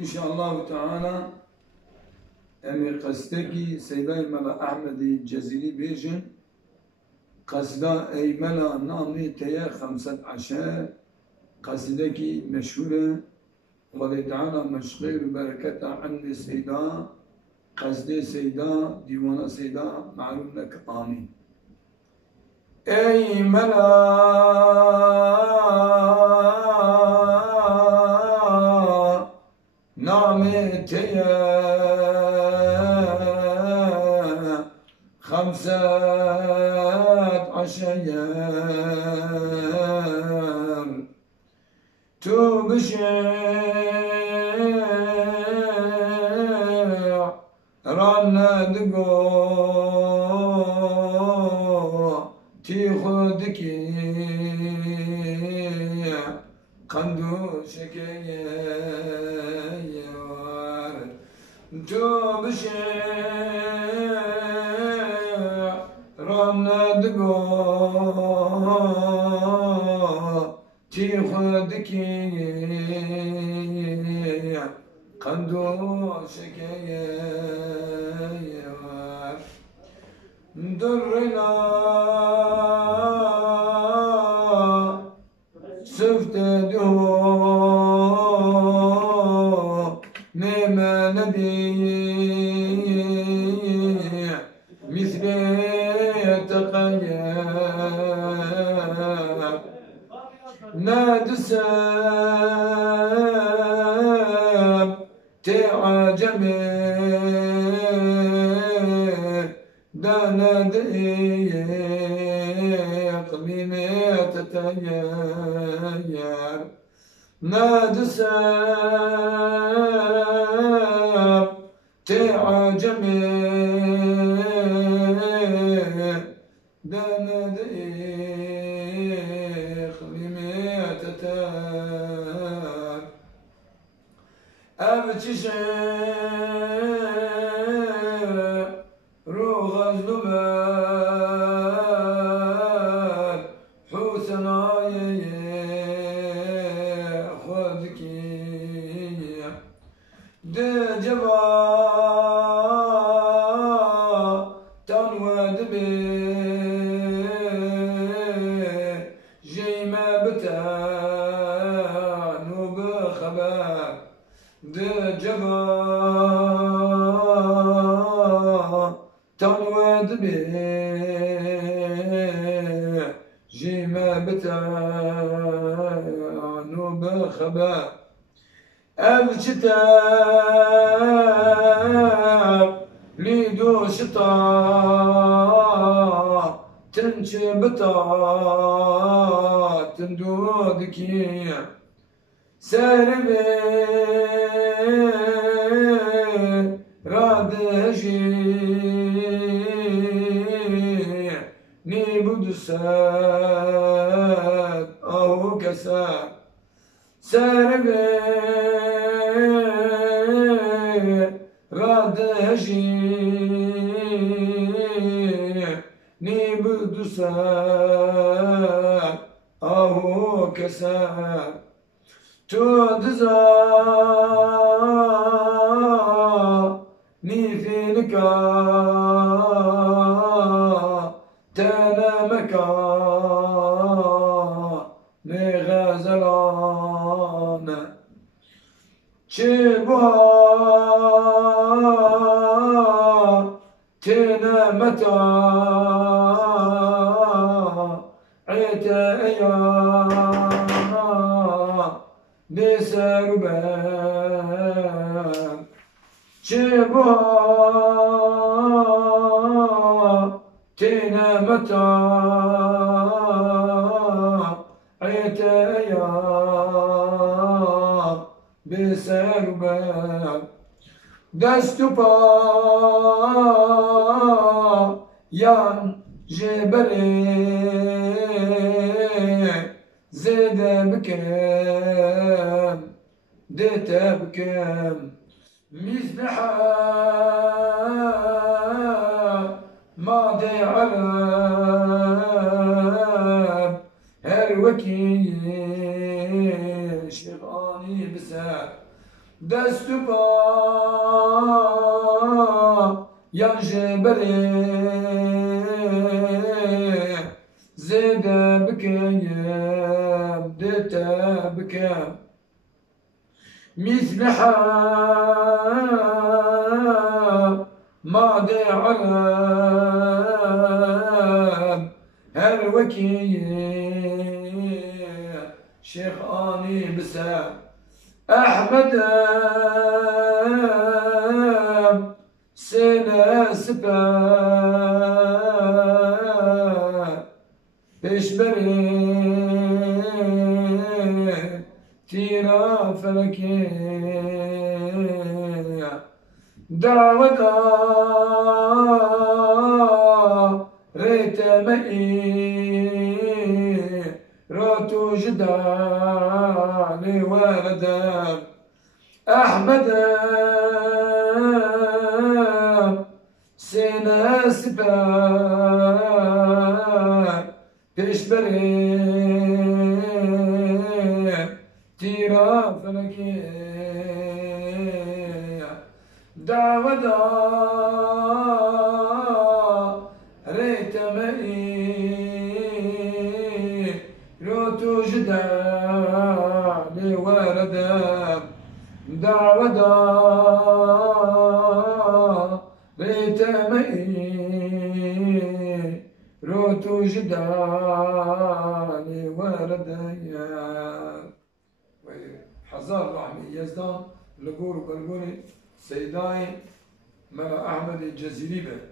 İnşallah Teala emi qasteki Seyda Mela Ahmedi Ceziri bejin qasda eymela nami teye 15 qasideki meşhure Vali Teala meşgir bereketa anne Seyda qasde Seyda divana Seyda ma'lum lek amin. Ey mela nami teye 15 tu bişir ranedgo ti khudki qandu şekeye tu bişir ranedgo ti khudki qandu şekeye durrina süftedû neme nebi misli teqayyar nadisem te'acemi اقليمي تتغير نادسم تعجمي دند اقليمي تتغير ابتشي روغ الزبال حسناي خذكي دجبا تنود بي جيما بتاع نوب خبر دجبا تنود بي جيما بتعنو بخبا الكتاب ليدو شطا تنشبتا تندو ذكي سربي رادجي نبدسات أو كسات سربي رادجي نبدسات أو كسات تودزا نيفينك تنامك نغزلان شبها تنامتا عتايا بسربان شبها تنامتا عتايا بسربان دست پا یا جبل زد بكم دت بكم مزبحة ماضي على هالوكي شغاني بسا دست با یا جبری زیده بکیم دیتا بکم مثلها ما دي علم هل وكي شيخ اني بسا احمد سنة سبا بشبري تيرا فلكي دعوة ريت مئي راتو جداني ولدا أحمد سينا سبا بشبري تيرا فلكي دعوة ريت مئي روتو جداني وردا دعوة ريت مئي روتو جداني وردا حزار رحمي يزدان لقور برقوني سيداي ملا أحمد الجزيري به